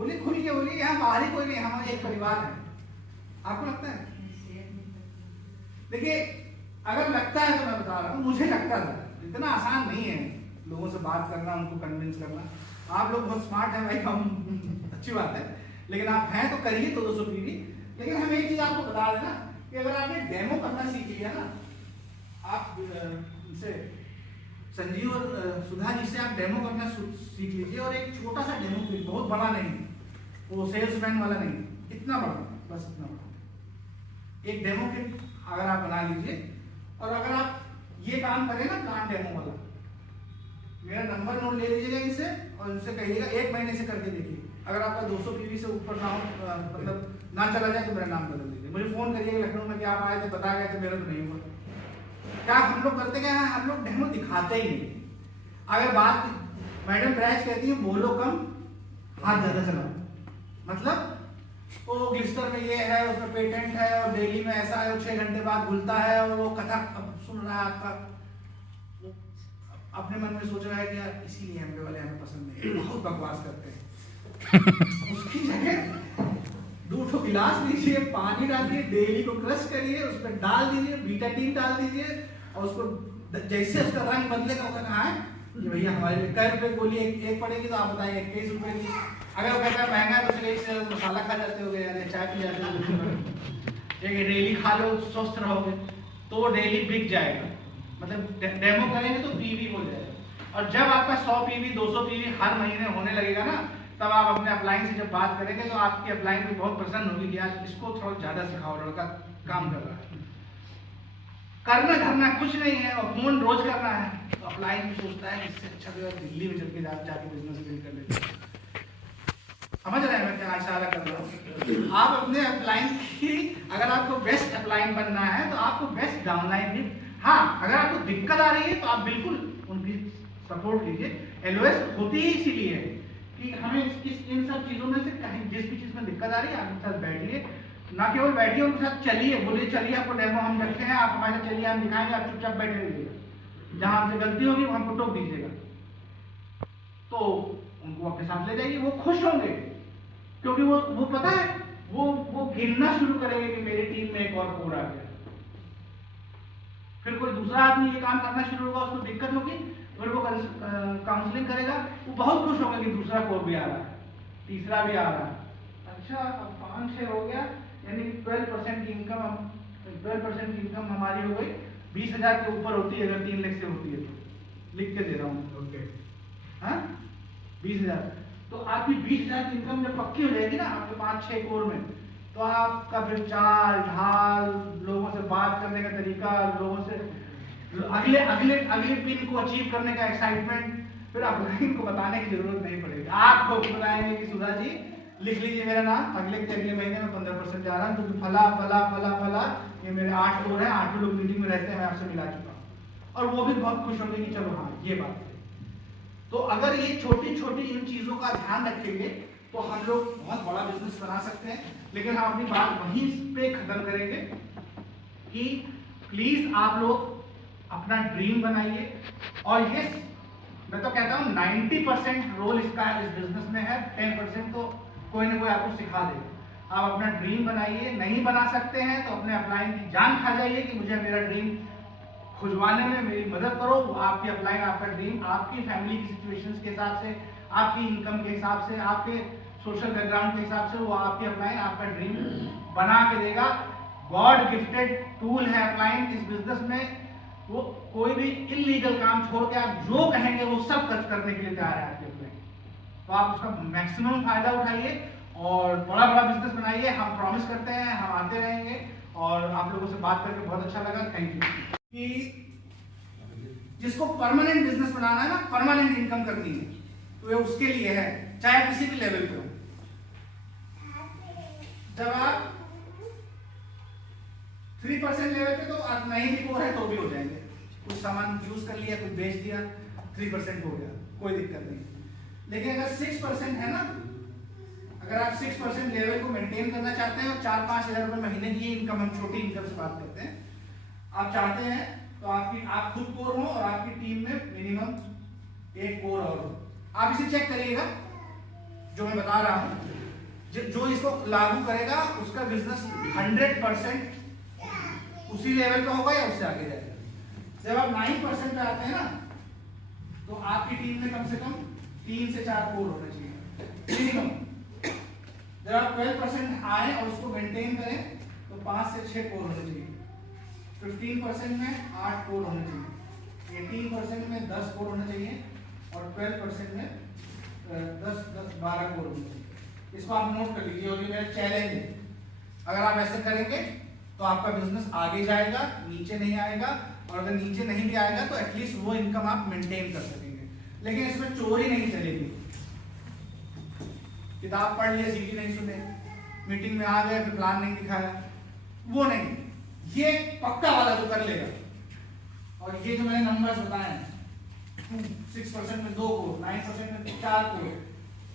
बोलिए, खुल के बोलिए, यहाँ बाहर ही कोई नहीं, हम एक परिवार है। आपको लगता है? देखिए, अगर लगता है तो मैं बता रहा हूँ, मुझे लगता था इतना आसान नहीं है लोगों से बात करना, उनको कन्विंस करना। आप लोग बहुत स्मार्ट हैं भाई, हम अच्छी बात है, लेकिन आप हैं तो करिए तो 200 पीवी। लेकिन हम एक चीज आपको बता देना कि अगर आपने डेमो करना सीख लिया ना, आप से संजीव और सुधा जी से आप डेमो करना सीख लीजिए, और एक छोटा सा डेमो, बहुत बड़ा नहीं, वो सेल्समैन वाला नहीं, इतना बड़ा, बस इतना बड़ा एक डेमो किट अगर आप बना लीजिए, और अगर आप ये काम करें ना प्लान डेमो वाला, मेरा नंबर नोट ले लीजिएगा इनसे और इनसे कहिएगा 1 महीने से करके देखिए। अगर आपका 200 पीवी से ऊपर ना हो, मतलब ना चला जाए, तो मेरा नाम बदल दीजिए, मुझे फोन करिएगा लखनऊ में कि आप आए थे, बता गए थे, मेरा तो नहीं हुआ। क्या हम लोग करते क्या है, हम लोग डेमो दिखाते ही नहीं। अगर बात मैडम ब्रैच कहती है बोलो कम हाथ ज्यादा चलाओ, मतलब वो ग्लिस्टर में ये है, उसमें पेटेंट है, और डेली में ऐसा है, 6 घंटे बाद घुलता है, और वो कथा सुन रहा है आपका, अपने मन में सोच रहा है कि यार इसीलिए एमबे वाले हमें पसंद नहीं, बहुत बकवास करते हैं। उसकी जगह 2 गिलास लीजिए, पानी डालिए, डेली को क्रश करिए, उस पर डाल दीजिए, बीटाडीन डाल दीजिए, और उसको जैसे उसका रंग बदलेगा, उसका कहा है कि भैया हमारे लिए कै रुपए गोली एक पड़ेगी, तो आप बताइए 21 रुपए की। अगर वो कहता है महंगा है तो चलिए मसाला खा जाते हो, या चाय पी जाते हो, एक डेली खा लो, स्वस्थ रहोगे, तो वो डेली बिक जाएगा। मतलब डेमो करेंगे तो पीवी हो जाएगा, और जब आपका 100 पीवी 200 पीवी हर महीने होने लगेगा ना, तब आप अपने अपलाइन से जब बात करेंगे तो आपकी अपलाइन भी बहुत प्रसन्न होगी कि आज इसको थोड़ा ज्यादा सिखाओ, लड़का काम कर रहा है। करना धरना कुछ नहीं है, और फोन रोज करना है, तो अपलाइन भी सोचता है इससे अच्छा तो दिल्ली में चल के जाके बिजनेस बिल्ड कर लेते हैं। समझ रहे हैं मैं क्या इशारा कर रहा हूँ? आप अपने अपलाइन की, अगर आपको बेस्ट अपलाइन बनना है तो आपको बेस्ट डाउनलाइन भी, हाँ अगर आपको दिक्कत आ रही है तो आप बिल्कुल उनकी सपोर्ट कीजिए। एलओएस होती ही इसीलिए है कि हमें इन सब चीजों में से कहीं जिस भी चीज में दिक्कत आ रही है, आपके साथ बैठिए, ना केवल बैठिए, उनके साथ चलिए, बोलिए चलिए आपको डेमो हम रखे हैं, आप हमारे साथ चलिए, हम दिखाएंगे, आप चुपचाप बैठे रहिएगा, जहां हमसे गलती होगी वो हमको टोक दीजिएगा, तो उनको अपने साथ ले जाइए, वो खुश होंगे, क्योंकि वो पता है, वो गिनना शुरू करेंगे कि मेरी टीम में एक और कोर आ गया। फिर कोई दूसरा आदमी ये काम करना शुरू होगा, उसको दिक्कत होगी, फिर वो काउंसलिंग करेगा, वो बहुत खुश होगा कि दूसरा कोर भी आ रहा है, तीसरा भी आ रहा है। अच्छा, अब 5-6 हो गया, यानी 12% की इनकम, 12% की इनकम हमारी हो गई, 20,000 के ऊपर होती है, अगर 3 लाख से होती है तो लिख के दे रहा हूँ। ओके, हाँ 20,000, तो आपकी 20,000 की इनकम जब पक्की हो जाएगी ना आपके 5-6 कोर में, तो आपका फिर चाल ढाल, लोगों से बात करने का तरीका, लोगों से अगले पिन को अचीव करने का एक्साइटमेंट, फिर आप इनको बताने की जरूरत नहीं पड़ेगी। आपको बताएंगे कि सुधा जी लिख लीजिए मेरा नाम, अगले महीने में 15% जा रहा हूँ, क्योंकि फला फला फला फला ये मेरे 8 कोर हैं, 8 लोग मीटिंग में रहते हैं, मैं आपसे मिला चुका हूँ, और वो भी बहुत खुश होंगे कि चलो हाँ ये बात है। तो अगर ये छोटी छोटी इन चीजों का ध्यान रखेंगे तो हम लोग बहुत बड़ा बिजनेस बना सकते हैं। लेकिन हम अपनी बात वहीं पे खत्म करेंगे कि प्लीज आप लोग अपना ड्रीम बनाइए, और ये मैं तो कहता हूँ 90% रोल इसका इस बिजनेस में है, 10% तो कोई ना कोई आपको सिखा देगा। आप अपना ड्रीम बनाइए, नहीं बना सकते हैं तो अपने अपलाइन की जान खा जाइए कि मुझे मेरा ड्रीम खुजवाने में मेरी मदद करो। आपकी अपलाइन, आपका ड्रीम आपकी फैमिली की सिचुएशंस के हिसाब से, आपकी इनकम के हिसाब से, आपके सोशल बैकग्राउंड के हिसाब से वो आपकी अपलाइन आपका ड्रीम बना के देगा। गॉड गिफ्टेड टूल है अपलाइन इस बिजनेस में। वो कोई भी इलीगल काम छोड़ के आप जो कहेंगे वो सब खर्च करने के लिए तैयार है आपके अपलाइन। तो आप उसका मैक्सिमम फायदा उठाइए और बड़ा बड़ा बिजनेस बनाइए। हम प्रॉमिस करते हैं, हम आते रहेंगे, और आप लोगों से बात करके बहुत अच्छा लगा। Thank you. कि जिसको परमानेंट बिजनेस बनाना है ना, परमानेंट इनकम करनी है, तो ये उसके लिए है, चाहे किसी भी लेवल पे हो। जब आप 3% लेवल पे, तो आप नहीं भी कोर है तो भी हो जाएंगे। कुछ सामान यूज कर लिया, कुछ बेच दिया, 3% हो गया, कोई दिक्कत नहीं। लेकिन अगर 6% है ना, अगर आप 6% लेवल को मेंटेन करना चाहते हैं और 4-5 हज़ार रुपए महीने की इनकम, हम छोटी इनकम से बात करते हैं, आप चाहते हैं तो आप खुद कोर हो और आपकी टीम में मिनिमम 1 कोर और हो। आप इसे चेक करिएगा, जो मैं बता रहा हूँ, जो इसको लागू करेगा उसका बिजनेस 100% उसी लेवल पे होगा या उससे आगे जाएगा। जब आप 9% पे आते हैं ना, तो आपकी टीम में कम से कम 3 से 4 कोर होना चाहिए मिनिमम। जब आप 12% आए और उसको मेंटेन करें तो 5 से 6 कोर होने चाहिए। 15% में 8 कोर होने चाहिए, 18% में 10 कोर होने चाहिए और 12% में 12 कोर होने चाहिए। इसको आप नोट कर लीजिए और ये मेरा चैलेंज है। अगर आप ऐसे करेंगे तो आपका बिजनेस आगे जाएगा, नीचे नहीं आएगा, और अगर नीचे नहीं भी आएगा तो एटलीस्ट वो इनकम आप मेंटेन कर सकेंगे। लेकिन इसमें चोरी नहीं चलेगी। किताब पढ़ लिया, सीडी नहीं सुने, मीटिंग में आ गए फिर प्लान नहीं दिखाया, वो नहीं। ये पक्का वाला जो कर लेगा, और ये जो मैंने नंबर्स बताए 6% में 2 करोड़, 9% में 4 करोड़,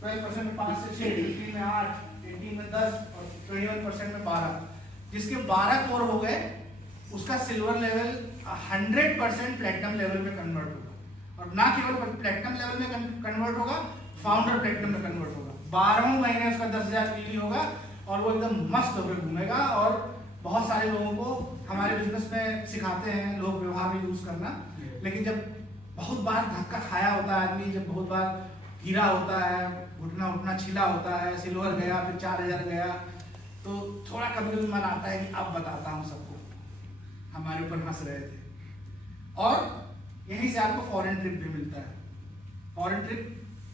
12% में 5 से 6, 15 में 8, 18 में 10 और 21% में 12। जिसके 12 करोड़ हो गए उसका सिल्वर लेवल 100% प्लेटिनम लेवल में कन्वर्ट होगा। और ना केवल प्लेटिनम लेवल में कन्वर्ट होगा, फाउंडर प्लेटिनम में कन्वर्ट होगा। 12 महीने उसका 10,000 पीवी होगा और वो एकदम मस्त होकर घूमेगा। और बहुत सारे लोगों को हमारे बिजनेस में सिखाते हैं लोग व्यवहार में यूज करना, लेकिन जब बहुत बार धक्का खाया होता है आदमी, जब बहुत बार गिरा होता है, घुटना उठना छिला होता है, सिल्वर गया फिर 4,000 गया, तो थोड़ा कभी कभी मन आता है कि अब बताता हूँ सबको, हमारे ऊपर हंस रहे थे। और यहीं से आपको फॉरेन ट्रिप भी मिलता है। फॉरेन ट्रिप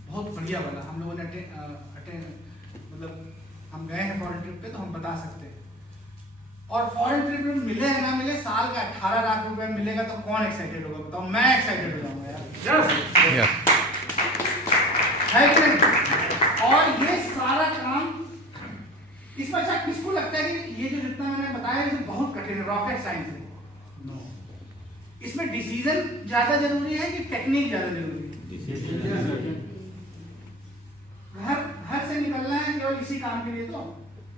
बहुत बढ़िया वाला हम लोगों ने मतलब हम गए हैं फॉरेन ट्रिप पे, तो हम बता सकते हैं। और फॉरेन ट्रिप में मिले है ना मिले, साल का 18 लाख रुपए मिलेगा तो कौन एक्साइटेड होगा बताओ? मैं एक्साइटेड हो जाऊंगा यार, है कि नहीं? और ये सारा काम इसमें अच्छा किसको लगता है कि ये जो जितना मैंने बताया ये बहुत कठिन है, रॉकेट साइंस है? नो। इसमें डिसीजन ज्यादा जरूरी है कि टेक्निक ज्यादा जरूरी है? घर से निकलना है केवल इसी काम के लिए, तो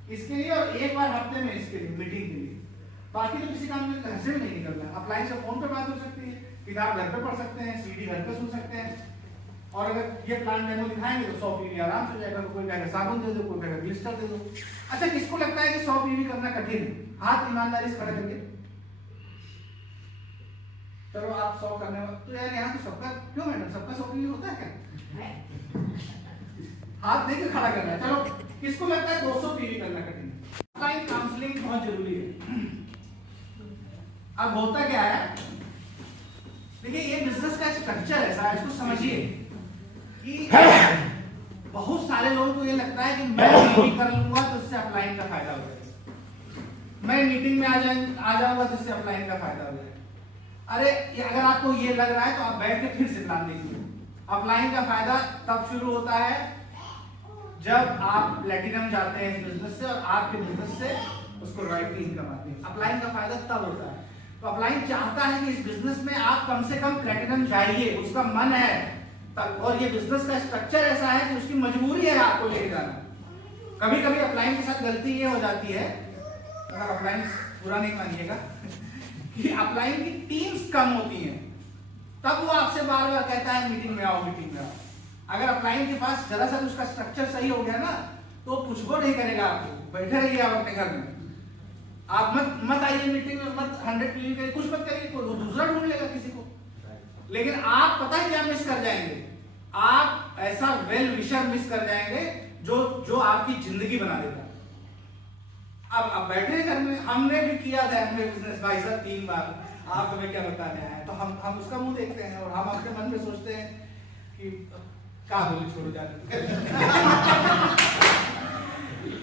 इसके लिए, और एक बार हफ्ते में इसके लिए मीटिंग के लिए, बाकी तो किसी काम में घर से भी नहीं निकलना है। अप्लायंस से फोन पे बात हो सकती है, किताब घर पे पढ़ सकते हैं, सीडी घर पे सुन सकते हैं। और अगर ये प्लान डेमो दिखाएंगे तो 100 पीवी आराम से जाएगा। तो कोई कहेगा साबुन दे दो, कोई कहेगा ग्लिस्टर दे दो। अच्छा किसको लगता है कि 100 पीवी करना कठिन है? हाथ ईमानदारी से खड़ा करके चलो आप 100 करने वाले, तो यार यहाँ तो सबका क्यों मैडम, सबका 100 पीवी होता है क्या? हाथ देके खड़ा करना है। चलो किसको लगता है 200 पीवी करना कठिन है? ऑनलाइन काउंसलिंग बहुत जरूरी है। अब होता क्या है, देखिए ये बिजनेस का स्ट्रक्चर ऐसा है, इसको समझिए कि बहुत सारे लोगों को ये लगता है कि मैं मीटिंग कर लूंगा तो इससे अपलाइन का फायदा हो जाएगा, मैं मीटिंग में आ जाऊंगा तो इससे अपलाइन का फायदा हो जाएगा। अरे अगर आपको ये लग रहा है तो आप बैठ के फिर से प्लान देखिए। अपलाइन का फायदा तब शुरू होता है जब आप प्लेटिनम जाते हैं इस बिजनेस से और आपके बिजनेस से उसको रॉयल्टी इनकम आती है। अपलाइन का फायदा तब होता है। तो अपलाइन चाहता है कि इस बिजनेस में आप कम से कम प्लेटिनम जाइए, उसका मन है तब। और ये बिजनेस का स्ट्रक्चर ऐसा है कि उसकी मजबूरी है आपको लेके जाना। कभी कभी अपलाइन के साथ गलती ये हो जाती है, अगर अपलाइन पूरा नहीं मानिएगा कि अपलाइन की टीम्स कम होती हैं, तब वो आपसे बार बार कहता है मीटिंग में आओ, मीटिंग में आओ। अगर अपलाइन के पास जरा सा उसका स्ट्रक्चर सही हो गया ना तो कुछ नहीं करेगा आपको, बैठे रहिए आप अपने घर में, आप मत आइए मीटिंग में, मत 100 पीवी करिए, कुछ मत करिए, कोई दूसरा ढूंढ लेगा किसी को। लेकिन आप पता है क्या मिस कर जाएंगे? आप ऐसा वेल विशर मिस कर जाएंगे जो आपकी जिंदगी बना देगा। अब बैठे घर में, हमने भी किया था अपने बिजनेस भाई साहब 3 बार, आप हमें क्या बताने आए? तो हम उसका मुंह देखते हैं और हम अपने मन में सोचते हैं कि क्या बोली छोड़ो जाने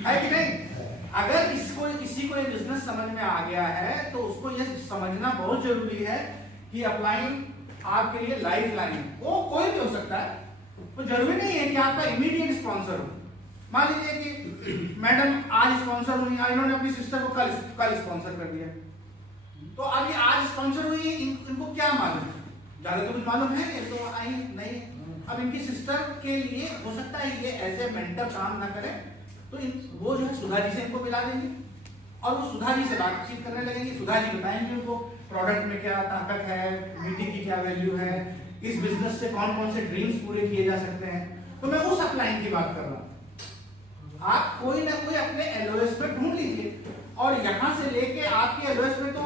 है कि नहीं? अगर किसी को ये बिजनेस समझ में आ गया है तो उसको ये समझना बहुत जरूरी है कि अपलाइन आपके लिए लाइफ लाइन है। वो कोई भी हो सकता है, तो जरूरी नहीं है कि आपका इमीडिएट स्पॉन्सर हो। मान लीजिए कि मैडम आज स्पॉन्सर हुई, इन्होंने अपनी सिस्टर को कल स्पॉन्सर कर दिया, तो अभी आज स्पॉन्सर हुई, इनको क्या मालूम है? ज्यादा तो कुछ मालूम है तो आई नहीं। अब इनकी सिस्टर के लिए हो सकता है ये एज ए मेंटर काम ना करे, तो वो जो है सुधा जी से इनको मिला देंगे और वो सुधा जी से बातचीत करने लगेंगे। सुधा जी बताएंगे उनको प्रोडक्ट में क्या ताकत है, मीटिंग की क्या वैल्यू है, इस बिजनेस से कौन कौन से ड्रीम्स पूरे किए जा सकते हैं। तो मैं उस अपलाइन की बात कर रहा हूँ। आप कोई ना कोई अपने एलओएस में ढूंढ लीजिए, और यहां से लेके आपके एलओएस में तो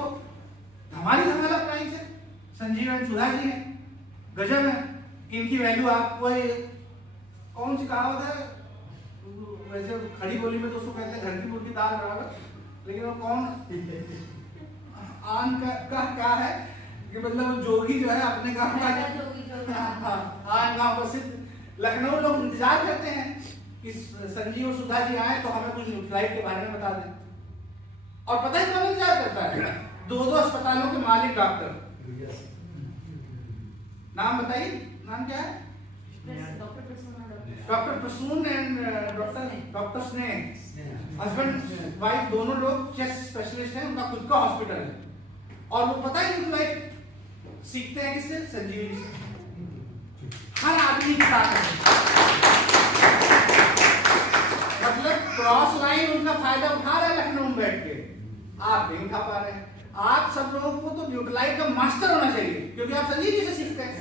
हमारी धमाला प्राइस है, संजीव एंड सुधा जी है, गजब है। इनकी वैल्यू आपको कौन सी कहावत है वैसे खड़ी बोली में तो उसको कहते हैं घर की मुर्गी दाल बराबर, लेकिन वो कौन आन का क्या है कि मतलब जोगी जो है अपने गांव का, आन गांव प्रसिद्ध लखनऊ, लोग इंतजार करते हैं कि संजीव और सुधा जी आए तो हमें कुछ न्यूट्राइट के बारे में बता दें। और पता है कौन इंतजार करता है? 2 अस्पतालों के मालिक डॉक्टर। नाम बताइए, नाम क्या है? डॉक्टर प्रसून एंड डॉक्टर स्नेह, हस्बैंड वाइफ दोनों लोग चेस्ट स्पेशलिस्ट हैं, उनका खुद का हॉस्पिटल है। और वो पता है न्यूट्राइट सीखते हैं किससे? संजीवनी से। हर आदमी के साथ मतलब क्रॉस लाइन उनका फायदा उठा रहा है लखनऊ में बैठ के, आप नहीं उठा पा रहे हैं। आप सब लोगों को तो न्यूट्राइट का मास्टर होना चाहिए, क्योंकि आप संजीव जी से सीखते हैं।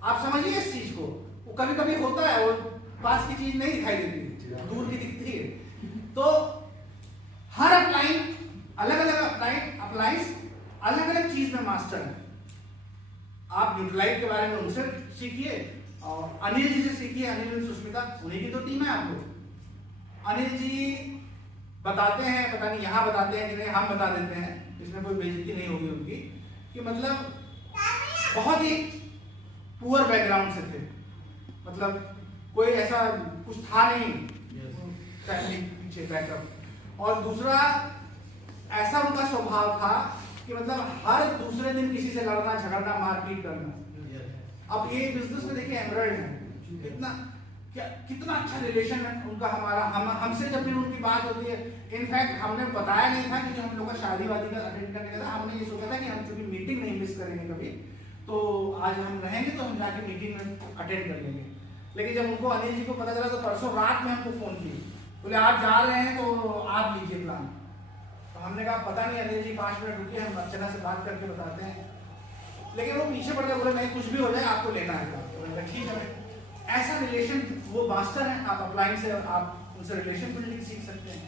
आप समझिए इस चीज को, वो कभी कभी होता है, वो पास की चीज नहीं दिखाई देती, दूर की दिखती है। तो हर अपलाइन अलग अलग अप्लाइंस अलग अलग चीज में मास्टर है। आप न्यूट्राइट के बारे में उनसे सीखिए, और अनिल जी से सीखिए। अनिल और सुष्मिता, उन्हीं की तो टीम है आपको। अनिल जी बताते हैं, पता नहीं यहाँ बताते हैं कि नहीं, हम बता देते हैं, इसमें कोई बेइज्जती नहीं होगी उनकी, कि मतलब बहुत ही पुअर बैकग्राउंड से थे, मतलब कोई ऐसा कुछ था नहीं फैमिली पीछे बैकअप। और दूसरा ऐसा उनका स्वभाव था कि मतलब हर दूसरे दिन किसी से लड़ना झगड़ना मारपीट करना। अब ये बिजनेस में देखिए एमराल्ड है, कितना अच्छा रिलेशन है उनका हमारा। हमसे जब भी उनकी बात होती है, इनफैक्ट हमने बताया नहीं था, क्योंकि हम लोग का शादी वादी का अटेंड करने का था। हमने ये सोचा था कि हम चूंकि मीटिंग नहीं मिस करेंगे कभी, तो आज हम रहेंगे तो हम जाके मीटिंग में अटेंड कर लेंगे। लेकिन जब उनको अनिल जी को पता चला तो परसों रात में हमको फोन किए, बोले आप जा रहे हैं तो आप लीजिए प्लान। तो हमने कहा पता नहीं अनिल जी, 5 मिनट रुकिए, हम अर्चना से बात करके बताते हैं। लेकिन वो पीछे पड़ गए, बोले नहीं कुछ भी हो जाए आपको लेना है। तो ठीक है, ऐसा रिलेशन, वो मास्टर है। आप अप्लाई से आप उनसे रिलेशन बिल्डिंग सीख सकते हैं,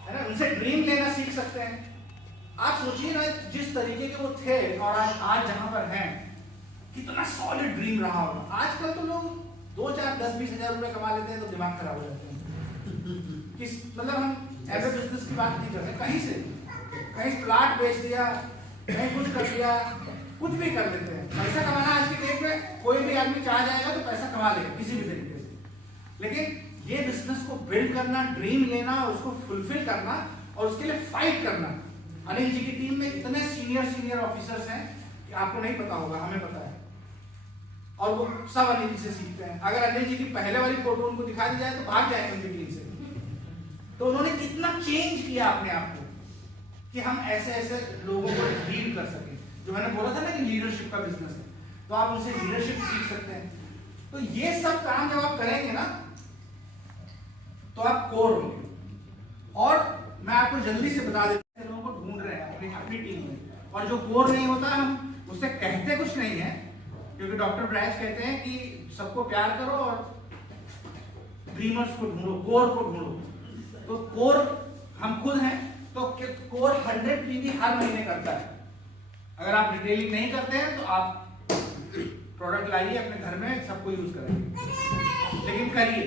है ना, उनसे ड्रीम लेना सीख सकते हैं। आप सोचिए ना, जिस तरीके के वो थे और आज जहां पर हैं, कितना सॉलिड ड्रीम रहा होगा। आजकल तो लोग 2, 4, 10, 20 हजार रुपए कमा लेते हैं तो दिमाग खराब हो जाते हैं। किस मतलब हम ऐसे बिजनेस की बात नहीं कर रहे, कहीं से कहीं प्लाट बेच दिया, कहीं कुछ कर दिया, कुछ भी कर लेते हैं। पैसा कमाना आज की डेट में कोई भी आदमी चाह जाएगा तो पैसा कमा लेगा किसी भी तरीके से। लेकिन ये बिजनेस को बिल्ड करना, ड्रीम लेना, उसको फुलफिल करना और उसके लिए फाइट करना। अनिल जी की टीम में इतने सीनियर ऑफिसर्स हैं कि आपको नहीं पता होगा, हमें पता है, और वो सब अनिल जी से सीखते हैं। अगर अनिल जी की पहले वाली फोटो उनको दिखा दी जाए तो भाग जाएंगे उनकी टीम से। तो उन्होंने कितना चेंज किया अपने आप को कि हम ऐसे ऐसे लोगों को लीड कर सके। जो मैंने बोला था ना कि लीडरशिप का बिजनेस है, तो आप उनसे लीडरशिप सीख सकते हैं। तो ये सब काम जब आप करेंगे ना तो आप कोर होंगे। और मैं आपको जल्दी से बता देता हूं, लोगों को ढूंढ रहे हैं अपनी टीम में, और जो कोर नहीं होता हम उससे कहते कुछ नहीं है, क्योंकि डॉक्टर ब्रैच कहते हैं कि सबको प्यार करो और ड्रीमर्स को ढूंढो, कोर को ढूंढो। तो कोर हम खुद हैं, तो कोर 100 पीवी हर महीने करता है। अगर आप रिटेलिंग नहीं करते हैं तो आप प्रोडक्ट लाइए अपने घर में, सबको यूज करेंगे, लेकिन करिए।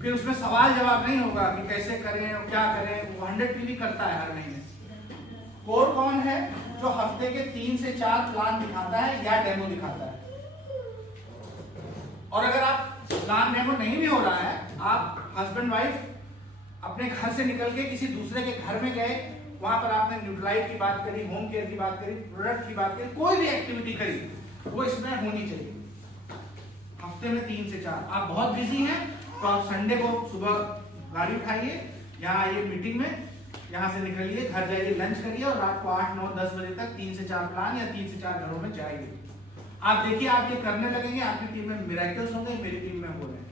फिर उसमें सवाल जवाब नहीं होगा कि कैसे करें और क्या करें, वो 100 पीवी करता है हर महीने। कोर कौन है? जो हफ्ते के 3 से 4 प्लान दिखाता है या डेमो दिखाता है। और अगर आप प्लान डेमो नहीं भी हो रहा है, आप हस्बैंड वाइफ अपने घर से निकल के किसी दूसरे के घर में गए, वहां पर आपने न्यूट्राइट की बात करी, होम केयर की बात करी, प्रोडक्ट की बात करी, कोई भी एक्टिविटी करी, वो इसमें होनी चाहिए। हफ्ते में 3 से 4। आप बहुत बिजी हैं तो आप संडे को सुबह गाड़ी उठाइए, यहाँ आइए मीटिंग में, यहाँ से निकलिए, घर जाइए, लंच करिए, और रात को 8, 9, 10 बजे तक 3 से 4 प्लान या 3 से 4 घरों में जाइए। आप देखिए, आप ये करने लगेंगे, आपकी टीम में मिरेकल्स होंगे। मेरी टीम में हो रहे हैं।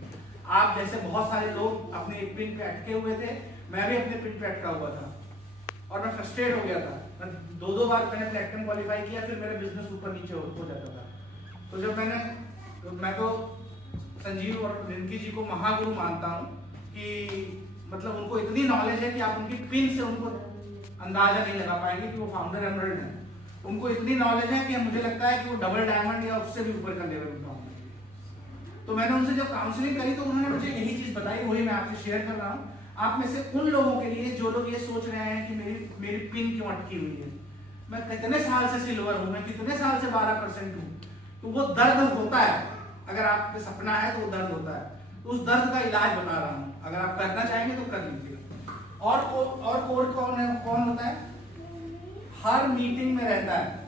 आप जैसे बहुत सारे लोग अपने एक पिन पे अटके हुए थे, मैं भी अपने पिन पे अटका हुआ था और मैं फ्रस्ट्रेट हो गया था। मैं 2 बार मैंने प्लैटिनम क्वालिफाई किया, फिर मेरा बिजनेस ऊपर नीचे हो जाता था। तो जब मैं तो संजीव और रिंकी जी को महागुरु मानता हूँ कि मतलब उनको इतनी नॉलेज है कि आप उनकी पिन से उनको अंदाजा नहीं लगा पाएंगे कि वो फाउंडर एमरल्ड है। उनको इतनी नॉलेज है कि मुझे लगता है कि वो डबल डायमंड या उससे भी ऊपर का लेवल उनका होगा। तो मैंने उनसे जब काउंसलिंग करी तो उन्होंने मुझे यही चीज बताई, वही मैं आपसे शेयर कर रहा हूँ। आप में से उन लोगों के लिए जो लोग ये सोच रहे हैं कि मेरी पिन क्यों अटकी हुई है, मैं कितने साल से सिल्वर हूँ, मैं कितने साल से 12% हूँ, तो वो दर्द होता है। अगर आपका सपना है तो वो दर्द होता है, तो उस दर्द का इलाज बता रहा हूँ। अगर आप करना चाहेंगे तो कर लीजिए। और कोर कौन है, कौन होता है? हर मीटिंग में रहता है।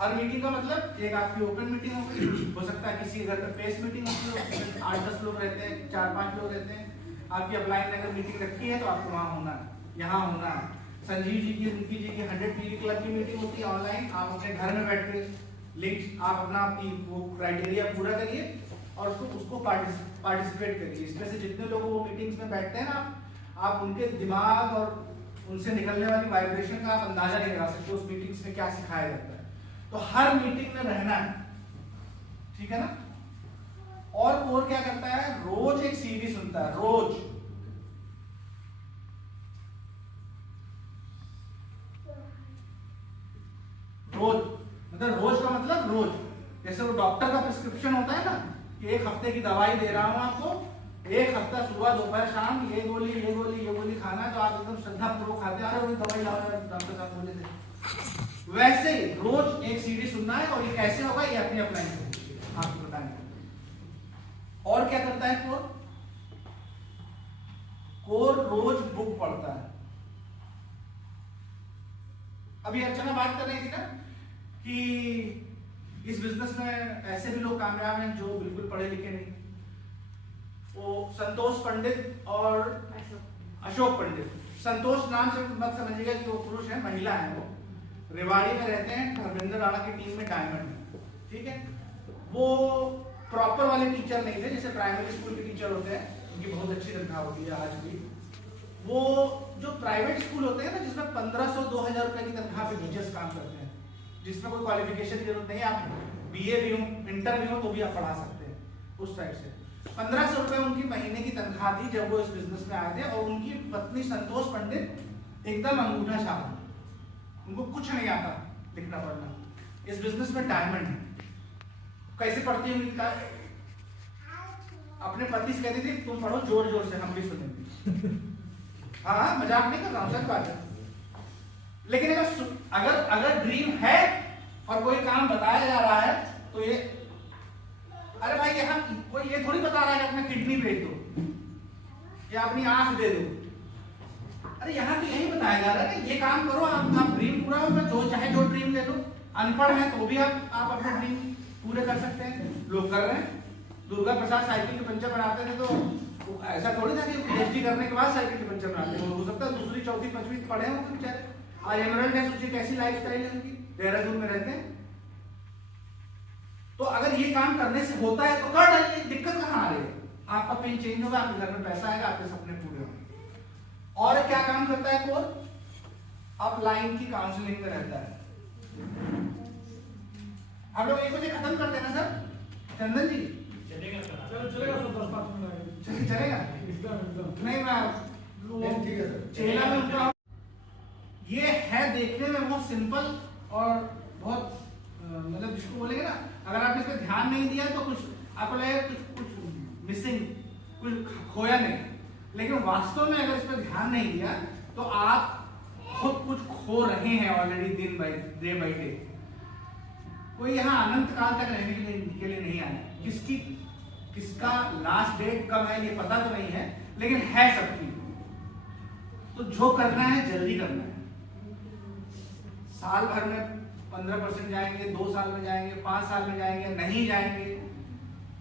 हर मीटिंग का मतलब एक आपकी ओपन मीटिंग हो सकता है, किसी घर पर पेस मीटिंग होती है, 8-10 लोग रहते हैं, 4-5 लोग रहते हैं। आपकी अपलाइन ने अगर मीटिंग रखी है तो आपको वहां होना है, यहाँ होना है। संजीव जी की, रिंकी जी की 100 PV क्लब की मीटिंग होती है ऑनलाइन। आप अपने घर में बैठ के लिंक आप अपना वो क्राइटेरिया पूरा करिए और उसको पार्टिसिपेट करिए। इसमें से जितने लोग वो मीटिंग्स में बैठते हैं ना, आप उनके दिमाग और उनसे निकलने वाली वाइब्रेशन का आप अंदाजा नहीं लगा सकते उस मीटिंग्स में क्या सिखाया जाता है। तो हर मीटिंग में रहना है, ठीक है ना। और कोर क्या करता है? रोज एक सीडी सुनता है, रोज। मतलब रोज का मतलब रोज। जैसे वो डॉक्टर का प्रिस्क्रिप्शन होता है ना कि 1 हफ्ते की दवाई दे रहा हूं आपको, 1 हफ्ता सुबह दोपहर शाम ये गोली खाना, तो आप एकदम श्रद्धा पूर्वक खाते आ रहे हो, दवाई लाओ डॉक्टर साहब बोले थे। वैसे ही रोज एक सीडी सुनना है। और ये कैसे होगा, ये अपने अप्लाई आपको बताएंगे। और क्या करता है कोर? कोर रोज बुक पढ़ता है। अभी अर्चना बात कर रही थी ना कि इस बिजनेस में ऐसे भी लोग कामयाब हैं जो बिल्कुल पढ़े लिखे नहीं। वो संतोष पंडित और अशोक पंडित। संतोष नाम से मत समझिएगा कि वो पुरुष है, महिला है। वो रेवाड़ी में रहते हैं, धर्मेंद्र राणा की टीम में डायमंड है, ठीक है। वो प्रॉपर वाले टीचर नहीं थे, जैसे प्राइमरी स्कूल के टीचर होते हैं, उनकी बहुत अच्छी तनख्वाह होती है आज भी। वो जो प्राइवेट स्कूल होते हैं ना, जिसमें 1500-2000 रुपए की तनख्वाह पे टीचर्स काम करते हैं, जिसमें कोई क्वालिफिकेशन की जरूरत नहीं है, आप BA भी हो, इंटर भी हो तो भी आप पढ़ा सकते हैं, उस टाइप से 1500 रुपए उनकी महीने की तनख्वाह थी जब वो इस बिजनेस में आए थे। और उनकी पत्नी संतोष पंडित एकदम अंगूठा छाप, उनको कुछ नहीं आता लिखना पढ़ना, इस बिजनेस में डायमंड है। कैसे पढ़ती है? अपने पति से कहती थी तुम पढ़ो जोर जोर से, हम भी सुनेंगे। हाँ, मजाक नहीं कर रहा हूं, सच बात है। लेकिन अगर ड्रीम है और कोई काम बताया जा रहा है तो ये, अरे भाई यहाँ कोई ये थोड़ी बता रहा है कि अपना किडनी बेच दो या अपनी आंख दे दो। अरे यहाँ तो यही बताया जा रहा है कि ये काम करो, आप ड्रीम पूरा होगा, जो चाहे जो ड्रीम ले लो। अनपढ़ है तो भी आप अपने ड्रीम पूरे कर सकते हैं, लोग कर रहे हैं। दुर्गा प्रसाद साइकिल के पंचर बनाते थे तो ऐसा थोड़ी था कि PhD करने के बाद साइकिल के पंचर बनाते थे। हो सकता है दूसरी, चौथी, 5वीं पढ़े हों बेचारे, आज एमरल्ड है। सोचिए कैसी लाइफस्टाइल है उनकी, देहरादून में रहते हैं। तो अगर ये काम करने से होता है तो कर डालिए, दिक्कत कहाँ आ रही है? आपका पिन चेंज होगा, आपके घर में पैसा आएगा, आपके सपने पूरे होंगे। और क्या काम करता है कोर? अपलाइन की काउंसलिंग में रहता है। हम लोग 1 बजे खत्म कर देना सर, चंदन जी। चलेगा सर, चलेगा सर, 10-5 मिनट चलेगा। नहीं मैं चेला में उनका ये है, देखने में बहुत सिंपल और बहुत मतलब जिसको बोलेंगे ना, अगर आपने इस पर ध्यान नहीं दिया तो कुछ आपको लगेगा कुछ मिसिंग, कुछ खोया नहीं। लेकिन वास्तव में अगर इस पर ध्यान नहीं दिया तो आप खुद कुछ खो रहे हैं ऑलरेडी, दिन बाय डे बाय डे। कोई यहाँ अनंत काल तक रहने के लिए नहीं आया। किसका लास्ट डेट कब है ये पता तो नहीं है, लेकिन है सबकी। तो जो करना है जल्दी करना है। साल भर में 15% जाएंगे, 2 साल में जाएंगे, 5 साल में जाएंगे, नहीं जाएंगे,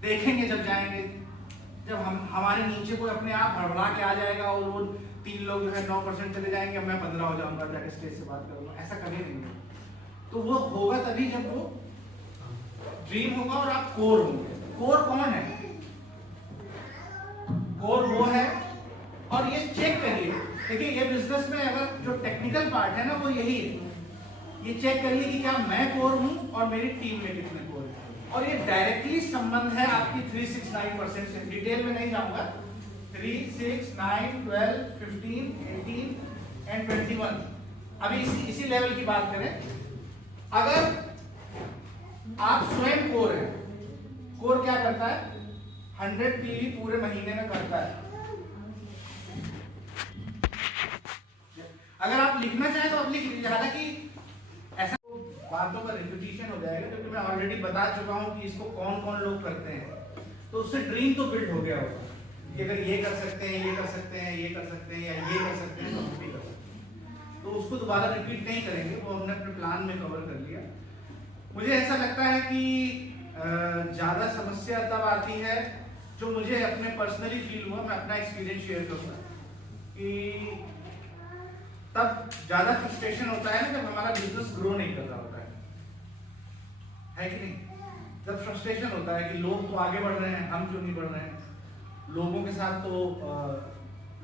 देखेंगे जब जाएंगे। जब हमारे नीचे कोई अपने आप भड़बड़ा के आ जाएगा और वो 3 लोग जो है 9% चले जाएंगे, मैं 15 हो जाऊंगा, जाके स्टेज से बात करूंगा, ऐसा कभी नहीं होगा। तो वो होगा तभी जब वो ड्रीम होगा और आप कोर होंगे। कोर कौन है? कोर वो है, और ये चेक करिए, देखिए ये बिजनेस में अगर जो टेक्निकल पार्ट है ना वो यही है। ये चेक करिए कि क्या मैं कोर हूं और मेरी टीम में कितने कोर हैं, और ये डायरेक्टली संबंध है आपकी 369% से। डिटेल में नहीं जाऊंगा। 3, 6, 9, 12, 15, 18 एंड 21। अभी इसी लेवल की बात करें। अगर आप स्वयं कोर हैं, कोर क्या करता है? 100 पीवी पूरे महीने में करता है। अगर आप लिखना चाहें तो आप लिख लीजिए, हालांकि ऐसा बातों का रिपीटिशन हो जाएगा क्योंकि मैं ऑलरेडी बता चुका हूं कि इसको कौन कौन लोग करते हैं। तो उससे ड्रीम तो बिल्ड हो गया होगा कि अगर ये कर सकते हैं, ये कर सकते हैं, ये कर सकते हैं, या ये कर सकते हैं, तो हम भी कर सकते हैं। तो उसको दोबारा रिपीट नहीं करेंगे, वो हमने अपने प्लान में कवर कर लिया। मुझे ऐसा लगता है कि ज्यादा समस्या तब आती है, जो मुझे अपने पर्सनली फील हुआ, मैं अपना एक्सपीरियंस शेयर करूंगा, कि तब ज्यादा फ्रस्ट्रेशन होता है जब हमारा बिजनेस ग्रो नहीं कर रहा होता है कि नहीं? जब फ्रस्ट्रेशन होता है कि लोग तो आगे बढ़ रहे हैं, हम क्यों नहीं बढ़ रहे हैं। लोगों के साथ तो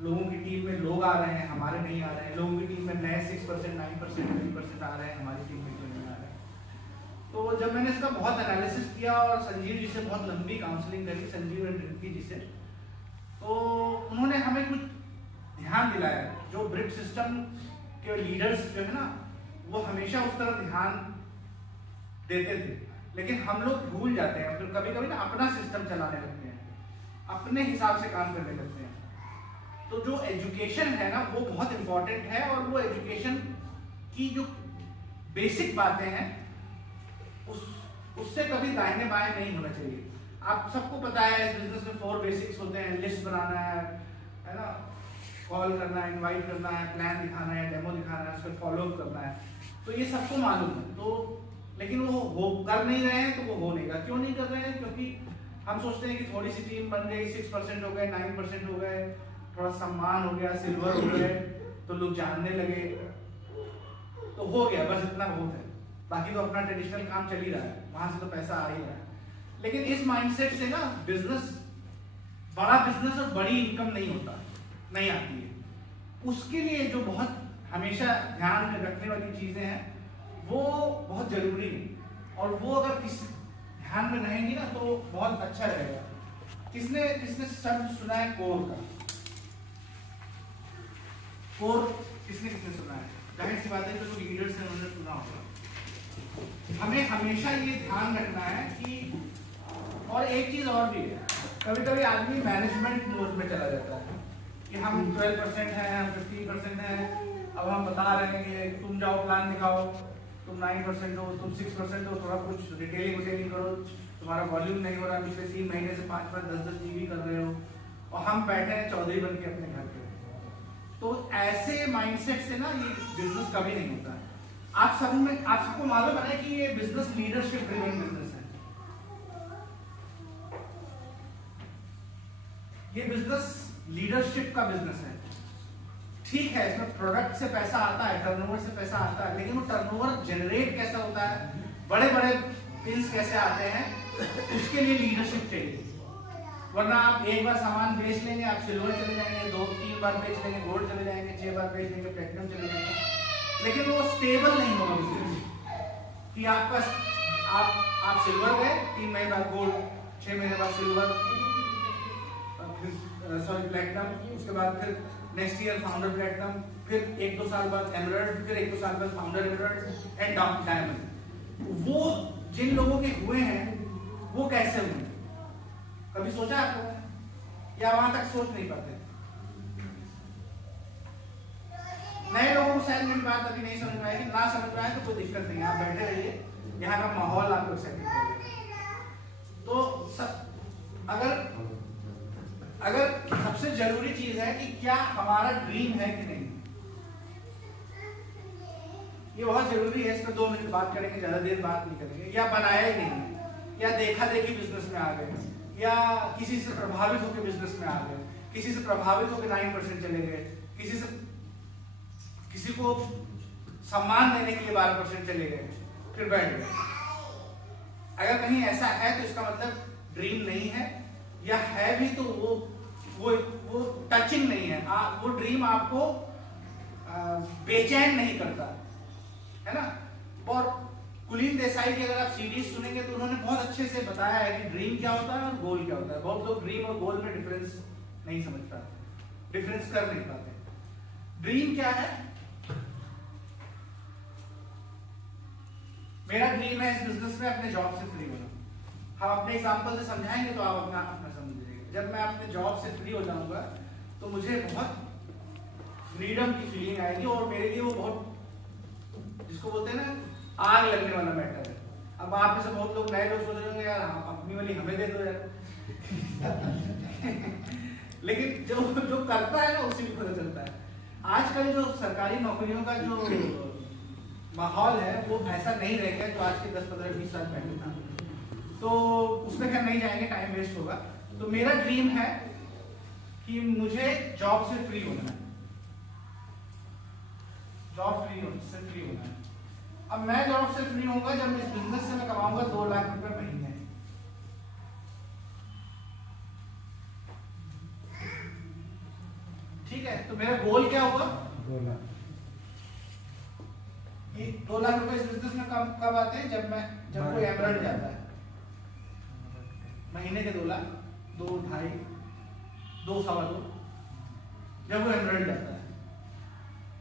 लोगों की टीम में लोग आ रहे हैं, हमारे नहीं आ रहे हैं। लोगों की टीम में नए 6%, 9%, 10% आ रहे हैं, हमारी टीम में क्यों नहीं आ रहे हैं। तो जब मैंने इसका बहुत एनालिसिस किया और संजीव जी से बहुत लंबी काउंसलिंग करी, संजीव एंड रिंकी जी से, तो उन्होंने हमें कुछ ध्यान दिलाया। जो ब्रिट सिस्टम के लीडर्स जो है ना, वो हमेशा उस तरफ ध्यान देते थे, लेकिन हम लोग भूल जाते हैं। फिर कभी कभी ना अपना सिस्टम चलाने लगते हैं, अपने हिसाब से काम करने लगते हैं। तो जो एजुकेशन है ना, वो बहुत इंपॉर्टेंट है, और वो एजुकेशन की जो बेसिक बातें हैं उससे कभी दाहिने बाएं नहीं होना चाहिए। आप सबको पता है इस बिजनेस में 4 बेसिक्स होते हैं। लिस्ट बनाना है ना, कॉल करना है, इनवाइट करना है, प्लान दिखाना है, डेमो दिखाना है, उसको फॉलो अप करना है। तो ये सबको मालूम है। तो लेकिन वो कर नहीं रहे हैं, तो वो हो नहीं रहा। क्यों नहीं कर रहे हैं? क्योंकि हम सोचते हैं कि थोड़ी सी टीम बन गई, 6% हो गए, 9% हो गए, थोड़ा सम्मान हो गया, सिल्वर हो गए, तो लोग जानने लगे, तो हो गया, बस इतना बहुत है। बाकी तो अपना ट्रेडिशनल काम चल ही रहा है, वहां से तो पैसा आ ही रहा है। लेकिन इस माइंडसेट से ना बिजनेस, बड़ा बिजनेस और बड़ी इनकम नहीं आती है। उसके लिए जो बहुत हमेशा ध्यान में रखने वाली चीजें हैं, वो बहुत जरूरी है, और वो अगर ध्यान में रहेंगी ना, तो बहुत अच्छा रहेगा। किसने शब्द सुना है कोर का? कोर किसने सुना है? जाहिर सी बात है, जो लीडर्स हैं उन्होंने सुना होगा। हमें हमेशा ये ध्यान रखना है कि, और एक चीज और भी है, कभी कभी आदमी मैनेजमेंट मोड में चला जाता है कि हम 12% हैं, हम 15% हैं, अब हम बता रहे हैं कि तुम जाओ प्लान दिखाओ, तुम 9% हो, तुम 6% हो, थोड़ा कुछ रिटेलिंग करो, तुम्हारा वॉल्यूम नहीं हो रहा, पिछले 3 महीने से 5-5, 10-10 जीबी कर रहे हो, और हम बैठे हैं चौधरी बन के अपने घर पे। तो ऐसे माइंडसेट से ना ये बिजनेस कभी नहीं होता। आप सबको मालूम है कि ये बिजनेस लीडरशिप ड्रिवन बिजनेस है। ये बिजनेस लीडरशिप का बिजनेस है। ठीक है, इसमें प्रोडक्ट से पैसा आता है, टर्नओवर से पैसा आता है, लेकिन वो टर्नओवर जनरेट कैसा होता है, बड़े बड़े पिल्स कैसे आते हैं, उसके लिए लीडरशिप चाहिए। वरना आप एक बार सामान बेच लेंगे, आप सिल्वर चले जाएंगे, 2-3 बार बेच लेंगे, गोल्ड चले जाएंगे, 6 बार बेच लेंगे, प्लेटिनम चले जाएंगे, लेकिन वो स्टेबल नहीं होगा बिजनेस। कि आपका आप सिल्वर गए, 3 महीने बाद गोल्ड, 6 महीने बाद सिल्वर, प्लेटिनम, उसके बाद फिर नेक्स्ट ईयर फाउंडर प्लेटिनम, फिर 1-2 साल बाद एमराल्ड, फिर 1-2 साल बाद फाउंडर एमराल्ड एंड डायमंड। वो जिन लोगों के हुए हैं, वो कैसे हुए? कभी सोचा आप लोगों ने? या वहां तक सोच नहीं पाते? नए लोगों को शायद मेरी बात अभी नहीं समझ में आएगी। ना समझ में आए तो कोई दिक्कत नहीं है, आप बैठे रहिए, यहाँ का माहौल आपको एक्सेप्ट करेगा। तो अगर सबसे जरूरी चीज है कि क्या हमारा ड्रीम है कि नहीं, ये बहुत जरूरी है। इस पर 2 मिनट बात करेंगे, ज्यादा देर बात नहीं करेंगे। या बनाया ही नहीं, या देखा देखी बिजनेस में आ गए, या किसी से प्रभावित होकर बिजनेस में आ गए, किसी से प्रभावित होकर 9% चले गए, किसी को सम्मान देने के लिए 12% चले गए, फिर बैठ गए। अगर कहीं ऐसा है तो इसका मतलब ड्रीम नहीं है, या है भी तो वो टचिंग नहीं है। वो ड्रीम आपको बेचैन नहीं करता है ना। और कुलीन देसाई की अगर आप सीरीज सुनेंगे तो उन्होंने बहुत अच्छे से बताया है कि ड्रीम क्या होता है और गोल क्या होता है। बहुत लोग ड्रीम और गोल में डिफरेंस नहीं समझ पाते, डिफरेंस कर नहीं पाते। ड्रीम क्या है? मेरा ड्रीम है इस बिजनेस में अपने जॉब से फ्री होना। हम अपने एग्जांपल से समझाएंगे तो आप अपना समझ लीजिएगा। जब मैं अपने जॉब से फ्री हो जाऊंगा तो मुझे बहुत फ्रीडम की फीलिंग आएगी और मेरे लिए वो बहुत, जिसको बोलते हैं ना, आग लगने वाला मैटर है। अब आप में से बहुत लोग नए लोग सोच रहे होंगे यार अपनी वाली हमें दे दो यार लेकिन जो करता है ना उसी को पता चलता है। आजकल जो सरकारी नौकरियों का जो माहौल है वो ऐसा नहीं रह गया जो आज के 10, 15, 20 साल पहले था। तो उसमें खैर नहीं जाएंगे, टाइम वेस्ट होगा। तो मेरा ड्रीम है कि मुझे जॉब से फ्री होना है, जॉब से फ्री होना है। अब मैं जॉब से फ्री होऊंगा जब इस बिजनेस से मैं कमाऊंगा 2 लाख रुपए महीने। ठीक है, तो मेरा गोल क्या होगा? 2 लाख। ये 2 लाख रुपए इस बिजनेस में कब आते हैं? जब कोई एमरल्ड जाता है। महीने के 2 लाख, 2, 2.5, 2, 2.25 जब वो एमरल्ड जाता है।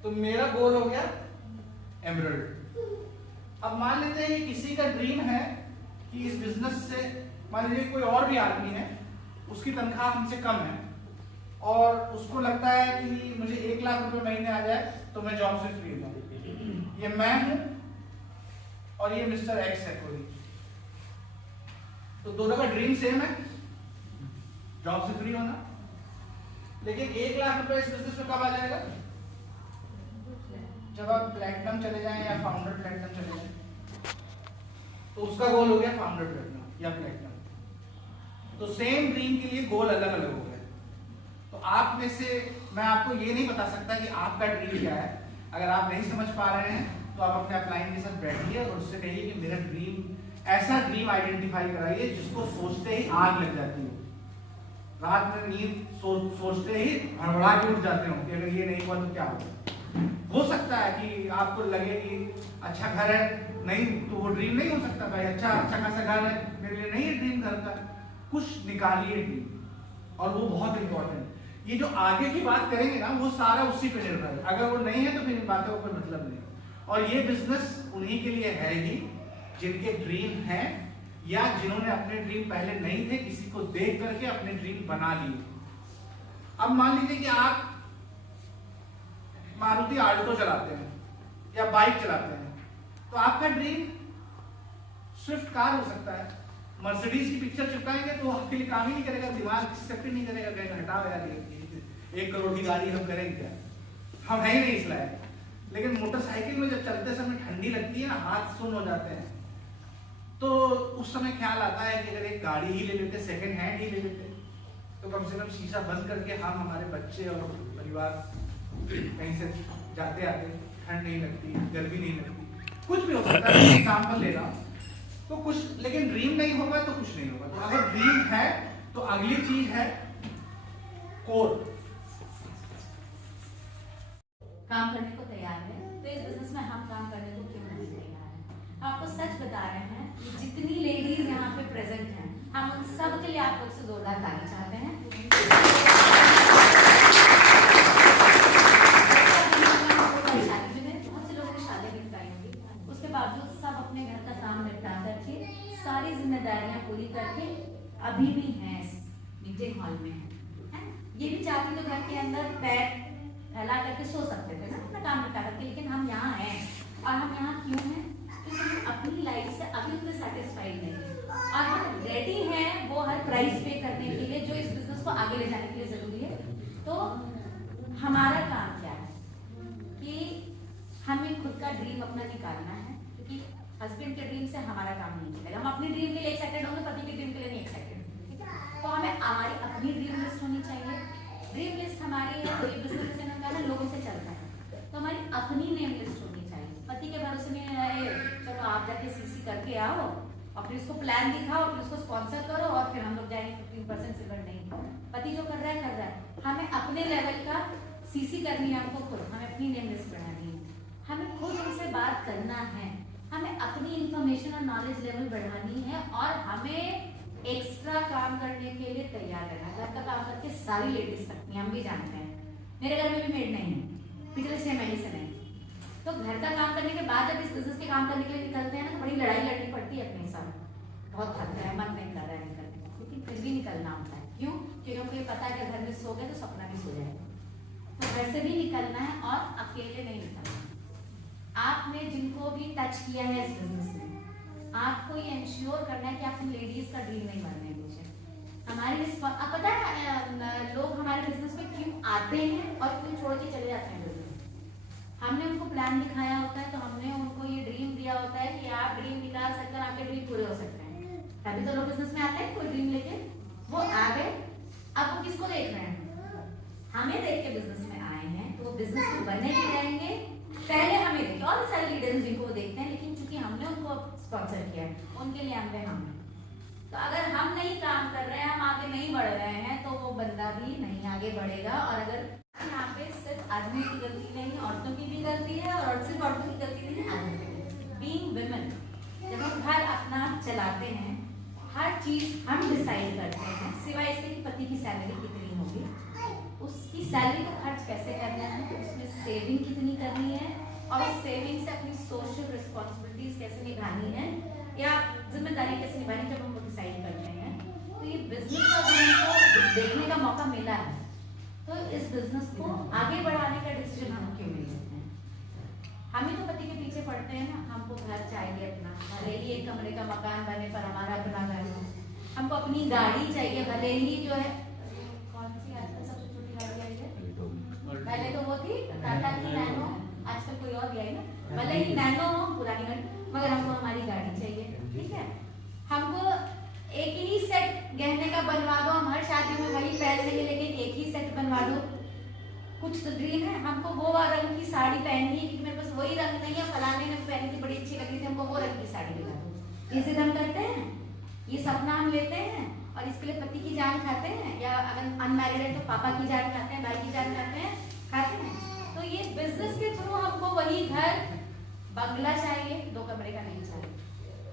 तो मेरा गोल हो गया एमरल्ड। अब मान लेते हैं कि किसी का ड्रीम है कि इस बिजनेस से, मान लीजिए कोई और भी आदमी है, उसकी तनख्वाह हमसे कम है और उसको लगता है कि मुझे 1 लाख रुपए महीने आ जाए तो मैं जॉब से फ्री हो जाऊं। ये मैं हूं और ये मिस्टर एक्स है कोई, तो दोनों का ड्रीम सेम है, जॉब से फ्री होना। लेकिन 1 लाख रुपए इस बिजनेस में कब आ जाएगा? जब आप प्लैटिनम चले जाएं या फाउंडर प्लैटिनम चले जाएं। तो उसका गोल हो गया फाउंडर प्लैटिनम या प्लैटिनम। तो सेम ड्रीम के लिए गोल अलग अलग हो गए। तो आप में से मैं आपको ये नहीं बता सकता कि आपका ड्रीम क्या है। अगर आप नहीं समझ पा रहे हैं तो आप अपने अपलाइन के साथ बैठिए और उससे कहिए कि मेरा ड्रीम, ऐसा ड्रीम आइडेंटिफाई कराइए जिसको सोचते ही आग लग जाती हो, रात में नींद सोचते ही हड़बड़ा के उठ जाते हो कि अगर ये नहीं हुआ तो क्या होगा। हो सकता है कि आपको लगे कि अच्छा घर है, नहीं तो वो ड्रीम नहीं हो सकता भाई। अच्छा खासा घर है, मेरे लिए नहीं है ड्रीम घर का। कुछ निकालिए ड्रीम, और वो बहुत इंपॉर्टेंट। ये जो आगे की बात करेंगे ना वो सारा उसी पे निर्भर है। अगर वो नहीं है तो फिर इन बातों का कोई मतलब नहीं। और ये बिजनेस उन्हीं के लिए है ही जिनके ड्रीम है या जिन्होंने अपने ड्रीम पहले नहीं थे, किसी को देख करके अपने ड्रीम बना लिए। अब मान लीजिए कि आप मारुति आल्टो चलाते हैं या बाइक चलाते हैं, तो आपका ड्रीम स्विफ्ट कार हो सकता है। मर्सिडीज की पिक्चर चिपकाएंगे तो आपके लिए काम ही नहीं करेगा, दिमाग एक्सेप्ट नहीं करेगा, कहेगा हटाओ यार, 1 करोड़ की गाड़ी हम करेंगे क्या, हम है ही नहीं इस लायक। लेकिन मोटरसाइकिल में जब चलते समय ठंडी लगती है ना, हाथ सुन्न हो जाते हैं, तो उस समय ख्याल आता है कि अगर एक गाड़ी ही ले लेते, सेकंड हैंड ही ले लेते, तो कम से कम शीशा बंद करके हम, हमारे बच्चे और परिवार कहीं से जाते आते ठंड नहीं लगती, गर्मी नहीं लगती, कुछ भी हो सकता है। एग्जाम्पल ले रहा हूं तो कुछ, लेकिन ड्रीम नहीं होगा तो कुछ नहीं होगा। तो अगर ड्रीम है तो अगली चीज है कोर। काम करने को तैयार है तो इस बिजनेस में हम काम करने को क्यों नहीं तैयार है? आपको सच बता रहे हैं, जितनी लेडीज यहाँ पे प्रेजेंट हैं, हम उन सब के लिए आप लोग से जोरदार ताली चाहते हैं। बहुत से लोगों की शादी निपटाई होगी, उसके बावजूद सब अपने घर का काम निपटा करके, सारी जिम्मेदारियां पूरी करके अभी भी हैं मीटिंग हॉल में है। ये भी चाहती तो घर के अंदर पैर फैला करके सो सकते थे ना, अपना काम निपटा करके, लेकिन हम यहाँ हैं। और हम यहाँ क्यों हैं? क्योंकि हम अपनी लाइफ से अभी उतने सेटिस्फाइड नहीं है और हम रेडी हैं वो हर प्राइस पे करने के लिए जो इस बिजनेस को आगे ले जाने के लिए जरूरी है। तो हमारा काम क्या है कि हमें खुद का ड्रीम अपना निकालना है, क्योंकि हस्बैंड के ड्रीम से हमारा काम नहीं चलेगा। हम अपनी ड्रीम के लिए एक्साइटेड होंगे, पति के ड्रीम के लिए नहीं एक्साइटेड। तो हमें हमारी अपनी ड्रीम लिस्ट होनी चाहिए। ड्रीम लिस्ट हमारी है, कोई बिजनेस से ना लोगों से चलता है, तो हमारी अपनी नेम लिस्ट होनी चाहिए। पति के भरोसे नहीं आए, चलो आप जाके सीसी करके आओ और फिर उसको प्लान दिखाओ, फिर उसको स्पॉन्सर करो और फिर हम लोग जाएंगे 15% सिल्वर। नहीं, पति जो कर रहा है कर रहा है। हमें अपने लेवल का सीसी करनी है, हमको खुद हमें अपनी नेम लिस्ट बनानी है, हमें खुद उनसे बात करना है हमें अपनी इंफॉर्मेशन और नॉलेज लेवल बढ़ानी है और हमें एक्स्ट्रा काम करने के लिए तैयार रहना है। घर का काम करके सारी लेडीज सकती हैं, हम भी जानते हैं। मेरे घर में भी मेड नहीं है, पिछले 6 महीने से नहीं। तो घर का काम करने के बाद जब इस बिजनेस के काम करने के लिए निकलते हैं ना, तो बड़ी लड़ाई लड़नी पड़ती है अपने साथ। बहुत थक रहा है, मन नहीं कर रहा है निकलने का, लेकिन फिर भी निकलना होता है। क्यों? क्योंकि हमको ये पता है कि घर में सो गए तो सपना भी सो जाएगा। तो घर से भी निकलना है और अकेले नहीं निकलना। आपने जिनको भी टच किया है इस बिजनेस में, आपको ये इंश्योर करना है कि आप उन लेडीज का ड्रीम नहीं मरने दीजिए। हमारी आप पता है लोग हमारे बिजनेस में क्यों आते हैं और क्यों छोड़ के चले जाते हैं बिजनेस। हमने उनको प्लान दिखाया होता है, तो हमने उनको ये ड्रीम दिया होता है कि आप ड्रीम निकाल सकते हैं, आपके ड्रीम पूरे हो सकते हैं। तभी तो लोग बिजनेस में आते हैं, कोई ड्रीम लेके वो आ गए। अब वो किसको देख रहे हैं? हमें देख के बिजनेस में आए हैं, तो वो बिजनेस में बने भी रहेंगे। पहले हमें देखे और सारे लीडर्स जिनको वो देखते हैं, लेकिन चूंकि हमने उनको स्पॉन्सर किया है, उनके लिए हमने तो अगर हम नहीं काम कर रहे हैं, हम आगे नहीं बढ़ रहे हैं, तो वो बंदा भी नहीं आगे बढ़ेगा। और अगर यहाँ पे सिर्फ आदमी की गलती नहीं, औरतों की भी गलती है, और सिर्फ औरतों की गलती नहीं, आदमी की। बीइंग वुमेन, जब हम घर अपना चलाते हैं, हर चीज हम डिसाइड करते हैं, सिवाय इसके कि पति की सैलरी कितनी होगी, उसकी सैलरी को खर्च कैसे करना है, उसमें सेविंग कितनी करनी है, और उस सेविंग से अपनी सोशल रिस्पॉन्सिबिलिटीज कैसे निभानी है या जिम्मेदारी कैसे निभानी, जब हम डिसाइड करते हैं। तो ये बिजनेस का हमको देखने का मौका मिला है, तो इस बिजनेस को आगे बढ़ाने का डिसीजन हम क्यों नहीं लेते हैं? हम ही तो पति के पीछे पड़ते हैं ना। हमको घर चाहिए अपना, भले ही 1 कमरे का मकान बने पर हमारा अपना घर हो। हमको अपनी गाड़ी चाहिए, भले ही जो है कौन सी आजकल सबसे छोटी गाड़ी आई है, पहले तो वो थी टाटा की नैनो, आजकल कोई और भी आई ना। भले ही नैनो हो पुरानी गाड़ी, मगर हमको हमारी गाड़ी चाहिए, ठीक है। हमको एक ही सेट गहने का बनवा दो, हम हर शादी में वही पहन लेंगे, लेकिन एक ही सेट बनवा दो। कुछ तो ड्रीम है, हमको वो रंग की साड़ी पहननी है क्योंकि मेरे पास वही रंग नहीं है, फलाने ने पहनी थी बड़ी अच्छी लग रही थी, हमको वो रंग की साड़ी दिला दो। ये जिद हम करते हैं, ये सपना हम लेते हैं, और इसके लिए पति की जान खाते हैं, या अगर अनमैरिड है तो पापा की जान खाते हैं, भाई की जान खाते हैं। तो ये बिजनेस के थ्रू हमको वही घर, बंगला चाहिए, 2 कमरे का नहीं चाहिए,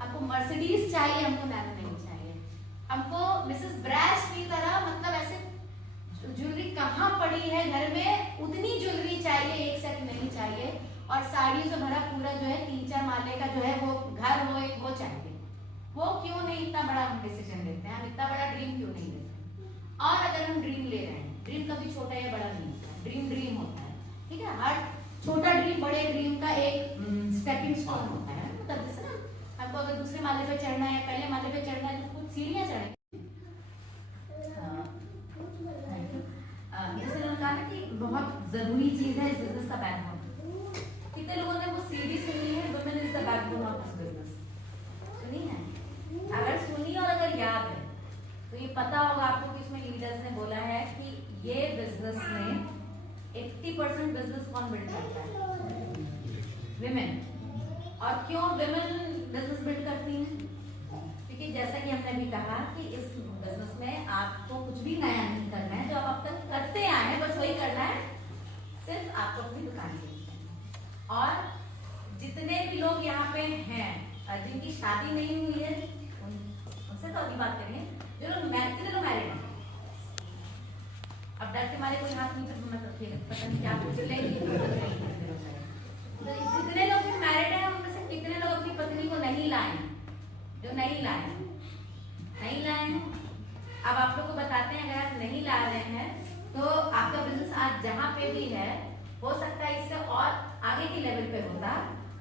हमको मर्सिडीज चाहिए, हमको नैनो नहीं चाहिए, हमको मिसेस ब्रैश की तरह, मतलब ऐसे ज्वेलरी कहाँ पड़ी है घर में, उतनी ज्वेलरी चाहिए, एक सेट नहीं चाहिए। और साड़ियों से भरा पूरा जो है 3-4 माले का जो है वो घर हो, एक वो चाहिए। वो क्यों नहीं इतना बड़ा हम डिसीजन लेते हैं, हम इतना बड़ा ड्रीम क्यों नहीं लेते? और अगर हम ड्रीम ले रहे हैं, ड्रीम कभी छोटा या बड़ा नहीं होता, ड्रीम होता है, ठीक है। हर छोटा ड्रीम बड़े ड्रीम का एक स्टेपिंग स्टोन होता है। मतलब जैसे ना हमको अगर दूसरे माले पे चढ़ना है, पहले माले पे चढ़ना है, तो कुछ सीढ़ियां चढ़े। जैसे लोगों ने कहा कि बहुत जरूरी चीज है इस बिजनेस का बैकबोन। कितने लोगों ने वो सीढ़ी सुनी है, women is the backbone of this business, सुनी है? अगर सुनी और अगर याद है तो ये पता होगा आपको कि इसमें लीडर्स ने बोला है कि ये बिजनेस में 80% बिजनेस कौन बिल्ड करता है? विमेन। और क्यों विमेन बिजनेस बिल्ड करती हैं? क्योंकि जैसा कि हमने भी कहा कि इस बिजनेस में आपको कुछ भी नया नहीं करना है, जो आप अब तक करते आए हैं बस वही करना है, सिर्फ आपको अपनी दुकान की। और जितने भी लोग यहाँ पे हैं जिनकी शादी नहीं हुई है, उनसे तो अभी बात करेंगे। जो लोग कितने लोग मैरिड हैं? अब डर के मारे कोई हाथ नहीं मत रखिएगा, पता नहीं क्या पूछ लेंगे। तो जितने लोग भी मैरिड हैं उनमें से कितने लोग अपनी पत्नी को नहीं लाए? जो नहीं लाए हैं। अब आप लोग को बताते हैं, अगर आप नहीं ला रहे हैं तो आपका बिजनेस आज जहाँ पे भी है, हो सकता है इससे और आगे की लेवल पे होता,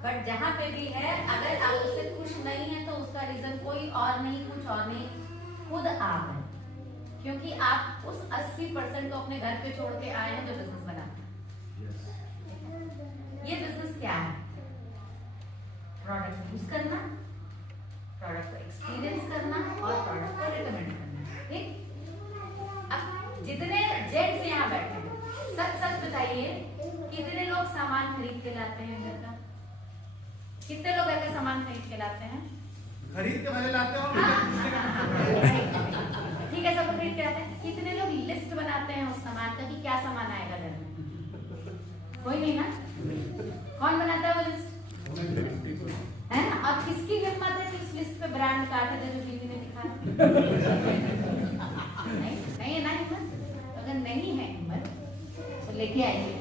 बट जहाँ पे भी है अगर आप उससे खुश नहीं है तो उसका रीजन कोई और नहीं, कुछ और नहीं, खुद आप हैं। क्योंकि आप उस 80% को अपने घर पे छोड़ के आए हैं जो बिजनेस बना। ये बिजनेस क्या है? प्रोडक्ट यूज करना, प्रोडक्ट को एक्सपीरियंस करना और प्रोडक्ट को रिकमेंड करना, ठीक? अब जितने जेंट्स यहाँ बैठे हैं, सच बताइए कितने लोग सामान खरीद के लाते हैं घर का? कितने लोग घर का सामान खरीद के लाते हैं? खरीद के भले लाते हो, ठीक है, सब खरीद के लाते हैं। कितने लोग लिस्ट बनाते हैं उस सामान का कि क्या सामान आएगा घर में? कोई नहीं ना? कौन बनाता है वो लिस्ट? है ना? उतारते थे जो टीवी में दिखा नहीं है ना हिम्मत। अगर नहीं है हिम्मत तो लेके आइए।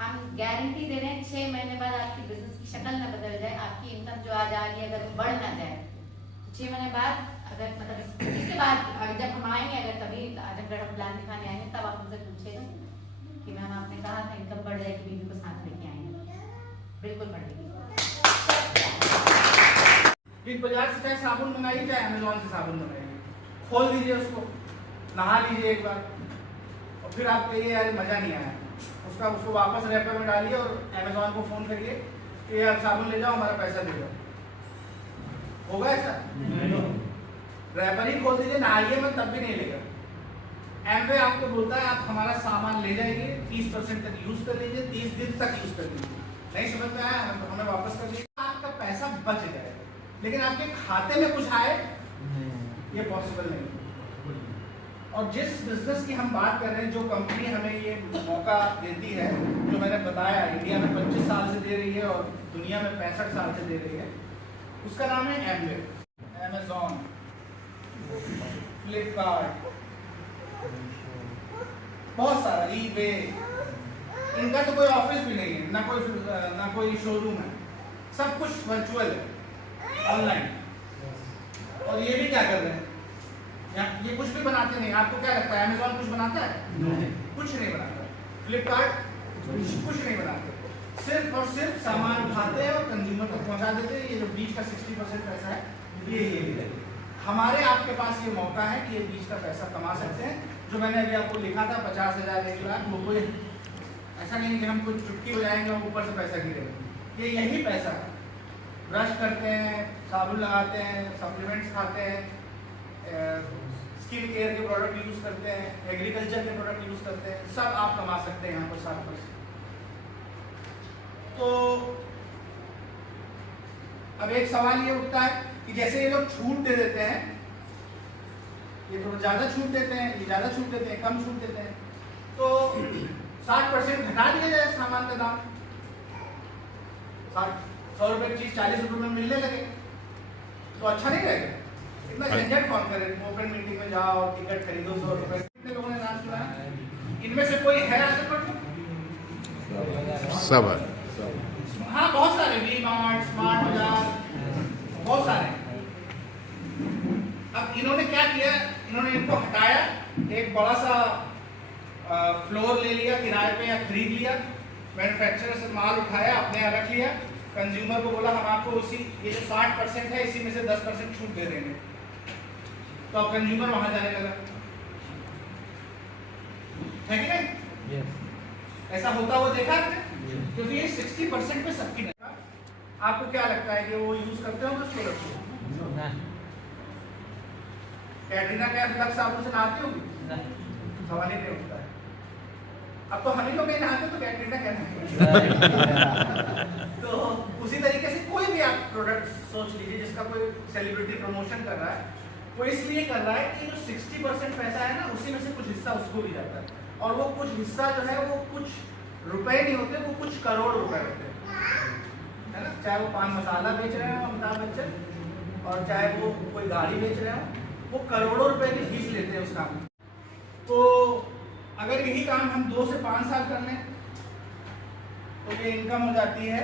हम गारंटी दे रहे हैं 6 महीने बाद आपकी बिजनेस की शक्ल ना बदल जाए, आपकी इनकम जो आज आ रही है अगर वो बढ़ ना जाए, 6 महीने बाद अगर मतलब इसके बाद जब हम आएंगे, अगर तभी आजमगढ़ हम प्लान दिखाने आएंगे, तब आप हमसे पूछेगा कि मैम आपने कहा था इनकम बढ़ जाएगी, बीवी को साथ लेके आएंगे। बिल्कुल बढ़ेगी। बिग बाजार से चाहे साबुन मंगाइए, चाहे अमेजोन से साबुन मंगाइए, खोल दीजिए उसको, नहा लीजिए एक बार, और फिर आप कहिए यार मज़ा नहीं आया, उसको वापस रैपर में डालिए और अमेजोन को फ़ोन करिए कि यार साबुन ले जाओ, हमारा पैसा दे दो। होगा ऐसा? रैपर ही खोल दीजिए, नहाइए मत, तब भी नहीं लेगा। एमवे आपको बोलता है आप हमारा सामान ले जाइए, 30% तक यूज़ कर लीजिए, 30 दिन तक यूज़ कर लीजिए, नहीं समझ में आया हमें वापस कर लीजिए, आपका पैसा बच जाएगा। लेकिन आपके खाते में कुछ आए ये पॉसिबल नहीं। और जिस बिजनेस की हम बात कर रहे हैं, जो कंपनी हमें ये मौका देती है, जो मैंने बताया इंडिया में 25 साल से दे रही है और दुनिया में 65 साल से दे रही है, उसका नाम है एमवे। अमेजॉन, फ्लिपकार्ट, बहुत सारा, ईबे, इनका तो कोई ऑफिस भी नहीं है, ना कोई शोरूम है, सब कुछ वर्चुअल है, ऑनलाइन। और ये भी क्या कर रहे हैं, ये कुछ भी बनाते नहीं। आपको क्या लगता है अमेजॉन कुछ बनाता है? कुछ नहीं बनाता। फ्लिपकार्ट कुछ नहीं बनाते, सिर्फ और सिर्फ सामान उठाते हैं और कंज्यूमर तक पहुंचा देते हैं। ये जो बीच का 60% पैसा है, ये हमारे आपके पास ये मौका है कि ये बीच का पैसा कमा सकते हैं। जो मैंने अभी आपको लिखा था 50,000 1 लाख, वो कोई ऐसा नहीं कि हम कुछ चुटकी बजाएंगे और ऊपर से पैसा गिरेगा। ये यही पैसा है। ब्रश करते हैं, साबुन लगाते हैं, सप्लीमेंट्स खाते हैं, स्किन केयर के प्रोडक्ट यूज़ करते हैं, एग्रीकल्चर के प्रोडक्ट यूज़ करते हैं, सब आप कमा सकते हैं यहाँ पर 7%। तो अब एक सवाल ये उठता है कि जैसे ये लोग छूट दे देते हैं, ये थोड़ा ज़्यादा छूट देते हैं, ये ज़्यादा छूट देते हैं, कम छूट देते हैं, तो 60% घटा दिया जाए सामान का दाम। 100 रुपये की चीज़ 40 रुपये में मिलने लगे तो अच्छा नहीं रहेगा। इतना झंझट कौन करे, ओपन मीटिंग में जाओ, टिकट खरीदो 100 रुपये। कितने लोगों ने नाम सुना है? इनमें से कोई है आगे पर? सब है। हाँ बहुत सारे, वी मार्ट, स्मार्ट बाजार, बहुत सारे। अब इन्होंने क्या किया, इन्होंने इनको हटाया, एक बड़ा सा फ्लोर ले लिया किराए पे या खरीद लिया, मैन्युफैक्चरर से माल उठाया, अपने यहाँ रख लिया, कंज्यूमर को बोला हम आपको उसी ये जो 60% है इसी में से 10% छूट दे देंगे। तो अब कंज्यूमर वहां जाने लगा, है कि नहीं? ऐसा होता हुआ देखा आपने? क्योंकि ये 60% पे सबकी नहीं। आपको क्या लगता है कि वो यूज करते हो तो प्रोडक्ट? कैटरीना कैफ लक्स साबुन से नहाती होगी? सवाल ही नहीं उठता है। अब तो हम ही लोग नहीं नहाते तो कैटरीना कैफ तो उसी तरीके से कोई भी आप प्रोडक्ट सोच लीजिए जिसका कोई सेलिब्रिटी प्रमोशन कर रहा है, वो इसलिए कर रहा है कि जो 60% पैसा है ना, उसी में से कुछ हिस्सा उसको भी जाता है। और वो कुछ हिस्सा जो है वो कुछ रुपए नहीं होते, वो कुछ करोड़ रुपए होते हैं, है ना। चाहे वो पान मसाला बेच रहे हो अमिताभ बच्चन, और चाहे वो कोई गाड़ी बेच रहे हो, वो करोड़ों रुपए की फीस लेते हैं उस काम में। तो अगर यही काम हम 2 से 5 साल कर लें तो ये इनकम हो जाती है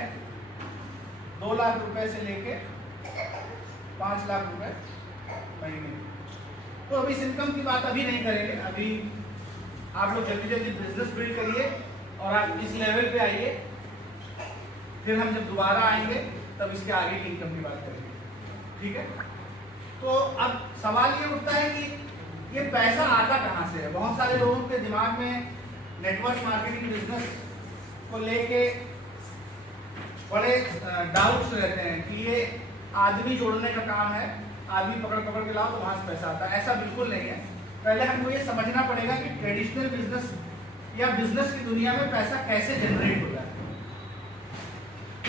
2 लाख रुपए से लेके 5 लाख रुपए महीने। तो अभी इस इनकम की बात अभी नहीं करेंगे, अभी आप लोग जल्दी जल्दी बिजनेस बिल्ड करिए और आप इस लेवल पे आइए, फिर हम जब दोबारा आएंगे तब इसके आगे की इनकम की बात करेंगे, ठीक है। तो अब सवाल ये उठता है कि ये पैसा आता कहाँ से है। बहुत सारे लोगों के दिमाग में नेटवर्क मार्केटिंग बिजनेस को लेके बड़े डाउट्स रहते हैं कि ये आदमी जोड़ने का काम है, आदमी पकड़ पकड़ के लाओ तो वहां से पैसा आता है। ऐसा बिल्कुल नहीं है। पहले हमको ये समझना पड़ेगा कि ट्रेडिशनल बिजनेस या बिजनेस की दुनिया में पैसा कैसे जनरेट होता है।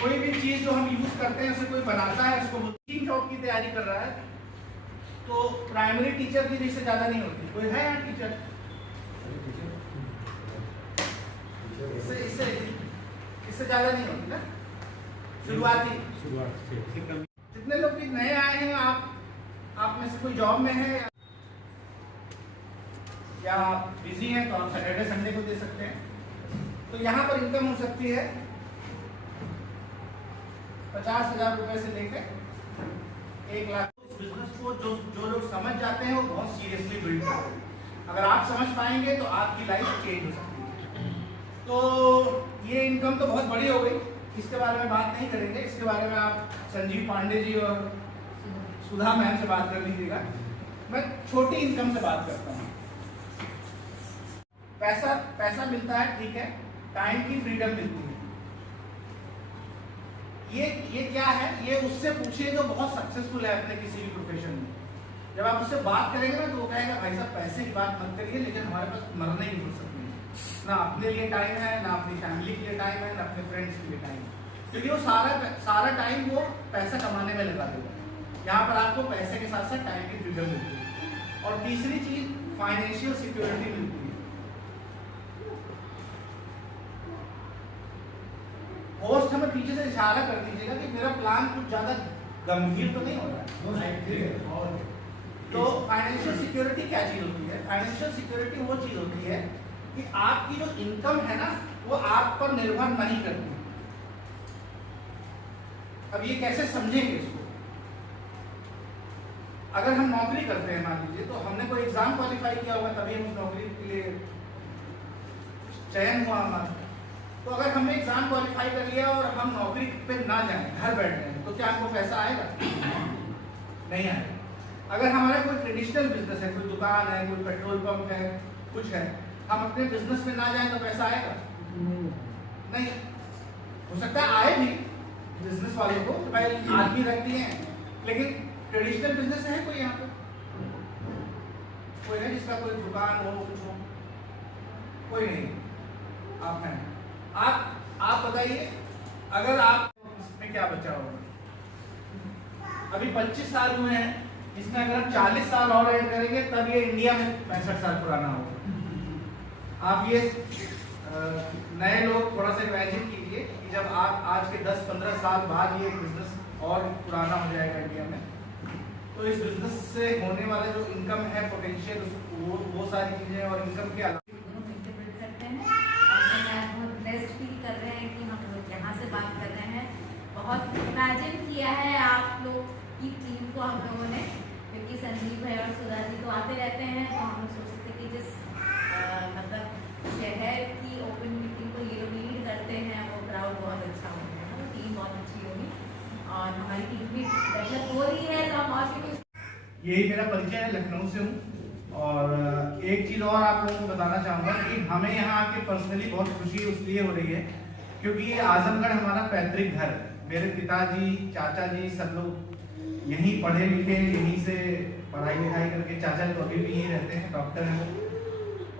कोई भी चीज जो हम यूज करते हैं उसे कोई बनाता है, उसको टीचिंग जॉब की तैयारी कर रहा है तो प्राइमरी टीचर की फीस से ज्यादा नहीं होती। कोई है यहाँ टीचर? इससे ज्यादा नहीं होती ना शुरुआती। जितने लोग भी नए आए हैं, आप आप में से कोई जॉब में है या आप बिजी हैं तो आप सैटरडे संडे को दे सकते हैं। तो यहाँ पर इनकम हो सकती है 50,000 रुपए से लेकर 1 लाख। इस बिजनेस को जो लोग समझ जाते हैं वो बहुत सीरियसली बिल्ड करते हैं। अगर आप समझ पाएंगे तो आपकी लाइफ चेंज हो सकती है। तो ये इनकम तो बहुत बड़ी हो गई, इसके बारे में बात नहीं करेंगे। इसके बारे में आप संजीव पांडे जी और सुधा मैम से बात कर लीजिएगा। मैं छोटी इनकम से बात करता हूँ। पैसा मिलता है, ठीक है, टाइम की फ्रीडम मिलती है। ये क्या है? ये उससे पूछिए जो बहुत सक्सेसफुल है अपने किसी भी प्रोफेशन में। जब आप उससे बात करेंगे ना तो वो कहेगा भाई साहब पैसे की बात मत करिए, लेकिन हमारे पास मरने की फुर्सत नहीं है। ना अपने लिए टाइम है, ना अपनी फैमिली के लिए टाइम है, ना अपने फ्रेंड्स के लिए टाइम है, क्योंकि वो सारा टाइम वो पैसा कमाने में लगा देगा। यहाँ पर आपको पैसे के साथ साथ टाइम की फ्रीडम मिलती है। और तीसरी चीज फाइनेंशियल सिक्योरिटी मिलती है। होस्ट हमें पीछे से इशारा कर दीजिएगा कि मेरा प्लान कुछ ज्यादा गंभीर तो नहीं हो रहा है। तो फाइनेंशियल सिक्योरिटी क्या चीज होती है? फाइनेंशियल सिक्योरिटी वो चीज होती है कि आपकी जो इनकम है ना वो आप पर निर्भर नहीं करती। अब ये कैसे समझेंगे इसको? अगर हम नौकरी करते हैं, मान लीजिए, तो हमने कोई एग्जाम क्वालिफाई किया होगा तभी हम उस नौकरी के लिए चयन हुआ हमारा। तो अगर हमने एग्जाम क्वालिफाई कर लिया और हम नौकरी पे ना जाएं, घर बैठ जाएं, तो क्या हमको पैसा आएगा? नहीं आएगा। अगर हमारा कोई ट्रेडिशनल बिजनेस है, कोई दुकान है, कोई पेट्रोल पंप है, कुछ है, हम अपने बिजनेस में ना जाएं तो पैसा आएगा? नहीं। हो सकता है आए भी बिजनेस वाले को, तो भाई आदमी रख दिए हैं, लेकिन ट्रेडिशनल बिजनेस है कोई यहाँ पे? कोई है जिसका कोई दुकान हो, कुछ हो? कोई नहीं। आप हैं। आप बताइए, अगर आप इसमें क्या बचा होगा? अभी 25 साल हुए हैं, इसमें अगर हम 40 साल और ऐड करेंगे तब ये इंडिया में 65 साल पुराना होगा। आप ये नए लोग थोड़ा सा इमेजिन कीजिए कि जब आप आज के 10-15 साल बाद ये बिजनेस और पुराना हो जाएगा इंडिया में, तो इस बिजनेस से होने वाला जो इनकम है, पोटेंशियल, वो सारी चीजें और इनकम के अलावा फील कर रहे हैं कि हम लोग यहाँ से बात कर रहे हैं। बहुत इमेजिन किया है आप लोग की टीम को हम लोगों ने, क्योंकि संजीव भाई और सुधा जी तो आते रहते हैं, तो हम लोग सोचते थे कि जिस मतलब शहर की ओपन मीटिंग को ये लोग लीड करते हैं वो क्राउड बहुत अच्छा हो गया है, टीम बहुत अच्छी होगी और हमारी टीम भी डेवलप हो रही है। तो हम और यही मेरा परिचय है, लखनऊ से हूँ। और एक चीज़ और आप लोगों को बताना चाहूँगा कि हमें यहाँ आके पर्सनली बहुत खुशी इसलिए हो रही है क्योंकि ये आजमगढ़ हमारा पैतृक घर है। मेरे पिताजी, चाचा जी सब लोग यहीं पढ़े लिखे, यहीं से पढ़ाई लिखाई करके, चाचा तो अभी भी यहीं रहते हैं, डॉक्टर हैं वो,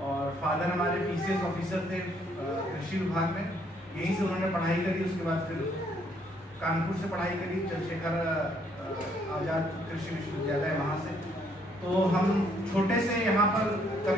और फादर हमारे PCS ऑफिसर थे कृषि विभाग में, यहीं से उन्होंने पढ़ाई करी। उसके बाद फिर कानपुर से पढ़ाई करी, चंद्रशेखर आजाद कृषि विश्वविद्यालय, वहाँ से। तो हम छोटे से यहाँ पर कभी